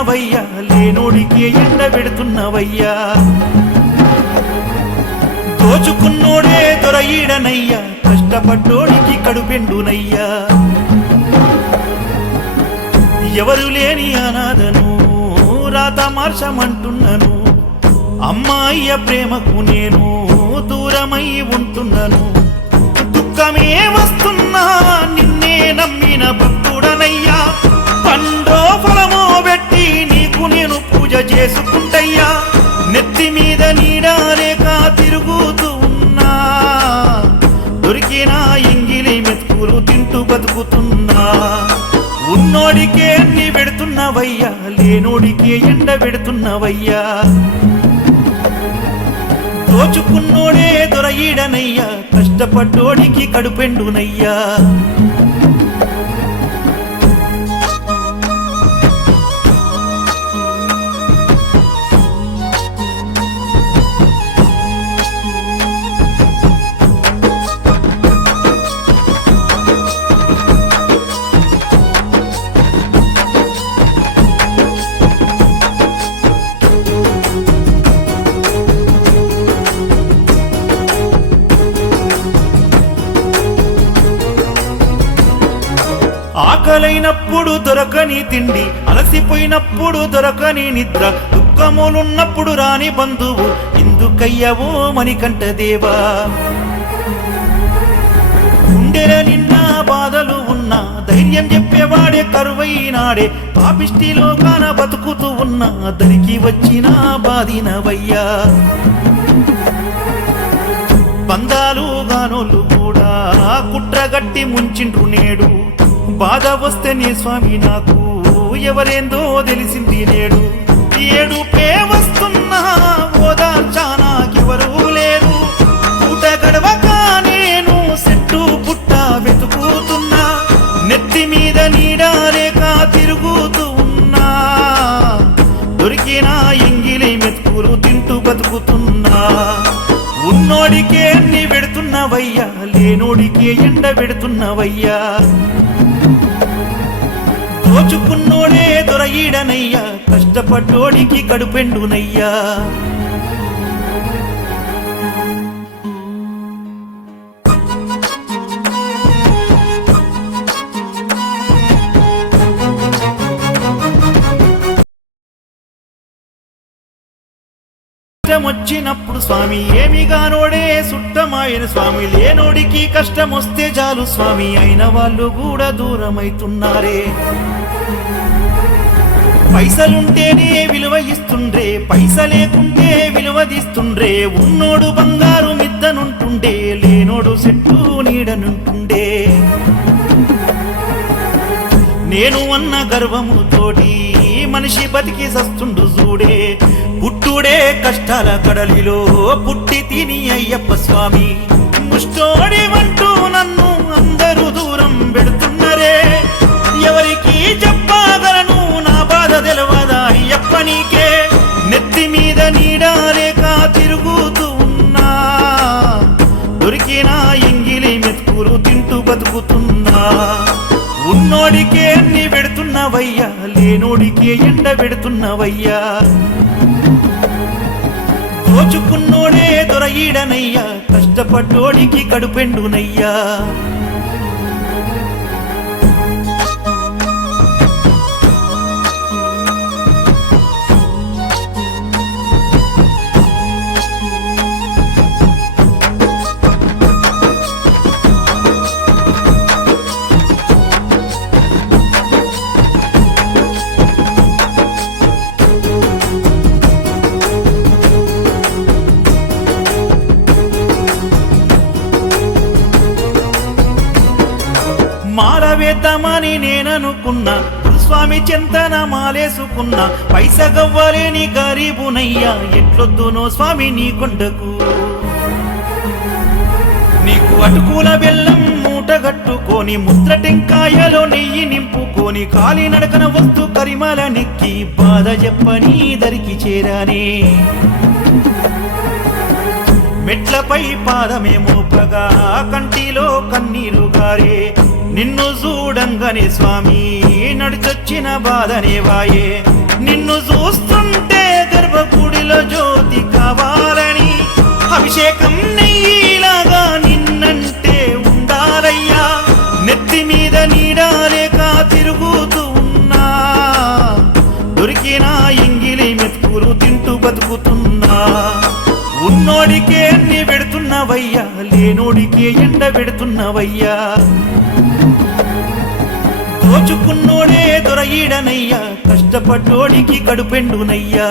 ఉన్నోడికే అన్ని పెడుతున్నవయ్యా లేనోడికే ఎండ పెడుతున్నవయ్యా. దోచుకున్నోడే దొరయీడనయ్యా కష్టపడ్డోడికి కడుపెండునయ్యా ఎవరు లేని అనాథను రాత మార్చమంటున్నాను. అమ్మాయ ప్రేమకు నేను దూరమై ఉంటున్నాను. దుఃఖమే వస్తున్నా నిన్నే నమ్మిన భక్తుడు తింటూ ఉన్నోడికే అన్ని పెడుతున్నవయ్యా లేనోడికే ఎండ పెడుతున్నవయ్యా. దోచుకున్నోడే దొరయీడనయ్యా కష్టపడ్డోడికి కడుపెండునయ్యా. ఆకలైనప్పుడు దొరకని తిండి అలసిపోయినప్పుడు దొరకని నిద్ర దుఃఖములున్నప్పుడు రాని బంధువు ఎందుకయ్యవో మణికంఠ దేవా. గుండెల నిన్నా బాధలు ఉన్నా ధైర్యం చెప్పేవాడే కరువైనాడే పాపిష్టిలో కాన బతుకుతూ ఉన్నా దరికి వచ్చిన బాధినవయ్యా. బంధాలు గానోళ్ళు కూడా కుట్రగట్టి ముంచిండ్రు నేడు. బాధ వస్తే నీ స్వామి నాకు ఎవరేందో తెలిసింది నేడు. ఏడుపే వస్తున్నా ఓదార్చానాకెవరూ లేరు. పూట గడవక నేను సెట్టు పుట్ట వెతుకుతున్నా. నెత్తి మీద నీడాలేక తిరుగుతూ ఉన్నా. దొరికిన ఎంగిలి మెతుకులు తింటూ బతుకుతున్నా. ఉన్నోడికే అన్ని పెడుతున్నవయ్యా లేనోడికే ఎండ పెడుతున్నవయ్యా. దోచుకున్నోడే దొరయీడనయ్యా కష్టపడ్డోడికి కడుపెండునయ్యా. కష్టం వచ్చినప్పుడు స్వామి ఏమిగా గానోడే సుట్టమాయన స్వామి లేనోడికి కష్టం వస్తే చాలు స్వామి అయిన వాళ్ళు కూడా దూరమైతున్నారే. పైసలుంటేనే విలువ ఇస్తుండ్రే పైస లేకుంటే విలువ తీస్తుండ్రే ఉన్నోడు బంగారు మిద్దనుంటుండే లేనోడు చెట్టు నీడనుంటుండే నేను అన్న గర్వముతోటి మనిషి బతికి సస్తుండు చూడే పుట్టుడే కష్టాల కడలిలో పుట్టి తిని అయ్యప్ప స్వామి. ముష్టోడి అంటూ నన్ను అందరూ దూరం పెడుతున్నరే. ఎవరికి చెప్పగలను నా బాధ తెలవదా అయ్యప్ప నీకే. నెత్తి మీద నీడాలేక తిరుగుతూ ఉన్నా. దొరికిన ఎంగిలి మెతుకులు తింటూ బతుకుతున్నా. ఉన్నోడికే అన్ని పెడుతున్నవయ్యా లేనోడికే ఎండ పెడుతున్నవయ్యా. దోచుకున్నోడే దొరయీడనయ్యా కష్టపడ్డోడికి కడుపెండునయ్యా. మాలవేద్దామని నేననుకున్నా. స్వామి చింతన మాలేసుకున్నా. పైసగవ్వలేని గరీబునయ్యా. ఎట్లొద్దునో స్వామి నీ కొండకు. నీకు అటుకుల బెల్లం మూటగట్టుకొని ముద్ర టెంకాయలో నెయ్యి నింపుకొని కాలి నడకన వస్తు కరిమల నెక్కి బాధ చెప్పని దరికి చేరానే. మెట్లపై పాదమే మోపగా కంటిలో కన్నీరు గారే. నిన్ను చూడంగానే స్వామి నడిచొచ్చిన బాధనే వాయే. నిన్ను చూస్తుంటే గర్భగుడిలో జ్యోతి కావాలని అభిషేకం నెయ్యిలాగా నిన్నంటే ఉండాలయ్యా. నెత్తి మీద నీడాలేక తిరుగుతూ ఉన్నా. దొరికిన ఎంగిలి మెతుకులు తింటూ బతుకుతున్నా. ఉన్నోడికే అన్ని పెడుతున్నవయ్యా లేనోడికే ఎండ పెడుతున్నవయ్యా. దోచుకున్నోడే దొరయిడనయ్యా. కష్టపడ్డోడికి కడుపెండునయ్యా.